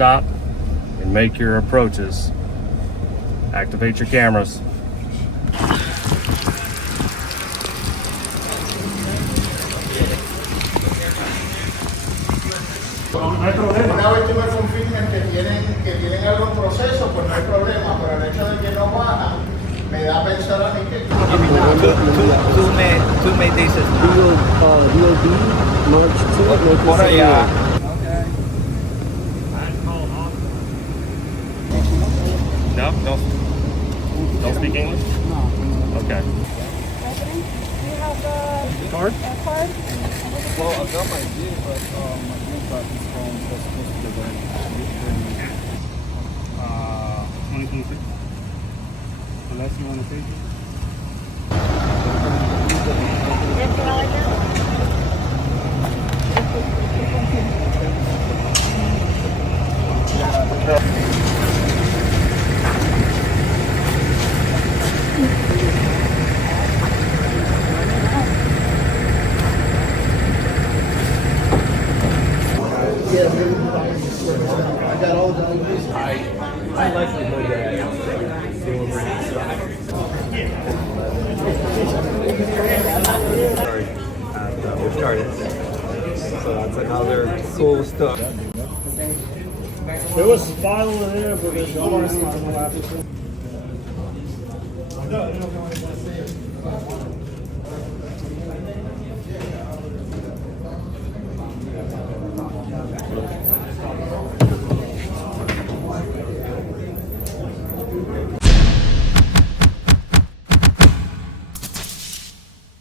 stop and make your approaches. Activate your cameras. No hay problema. Una vez tú me confirmes que tienen algo en proceso, pues no hay problema, pero el hecho de que no bajan me da a pensar a mí que... Tú me dices DOB, March 2, por allá. No, don't speak English? No. Okay. President, do you have the Card? card? Well, I've got my view, but my green card is from that's supposed to be going. 2026. Unless you want to take it. I got all the I likelihood that they will bring it we started. So that's another cool stuff. There was file in there, but there's no